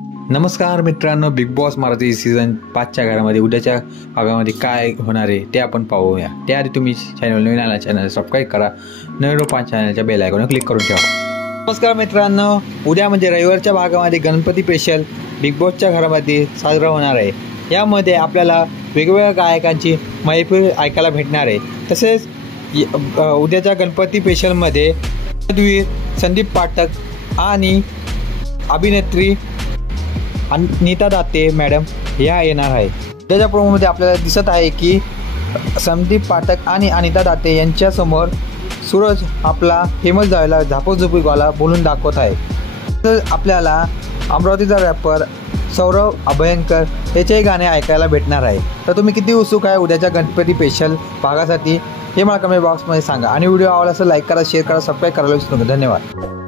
नमस्कार मित्रांनो, big boss Marathi season 5च्या घरामध्ये उद्याच्या भागामध्ये काय होणार आहे ते आपण पाहूया. त्याआधी तुम्ही चॅनल नवीन आला चॅनल सबस्क्राईब करा, नवीन 5 चॅनलच्या बेल आयकॉनवर क्लिक करून ठेवा. नमस्कार मित्रांनो, उद्या म्हणजे रविवारच्या भागामध्ये गणपती स्पेशल बिग बॉसच्या घरामध्ये साजरा होणार आहे. यामध्ये आपल्याला वेगवेगळ्या गायकांची मैफिल ऐकायला भेटणार आहे. तसेच उद्याच्या गणपती स्पेशलमध्ये संदीप पाठक आणि अभिनेत्री नीता दाते मॅडम ह्या येणार आहे. त्याच्या प्रोमोमध्ये आपल्याला दिसत आहे की संदीप पाठक आणि अनिता दाते यांच्यासमोर सूरज आपला फेमस झालेला झापोझोपीवाला बोलून दाखवत आहे. तर आपल्याला अमरावतीचा रॅपर सौरव अभयंकर याचेही गाणे ऐकायला भेटणार आहे. तर तुम्ही किती उत्सुक आहे उद्याच्या गणपती स्पेशल भागासाठी हे मला कमेंट बॉक्समध्ये सांगा. आणि व्हिडिओ आवडला असेल लाईक करा, शेअर करा, सबस्क्राईब करायला विसरू नका. धन्यवाद.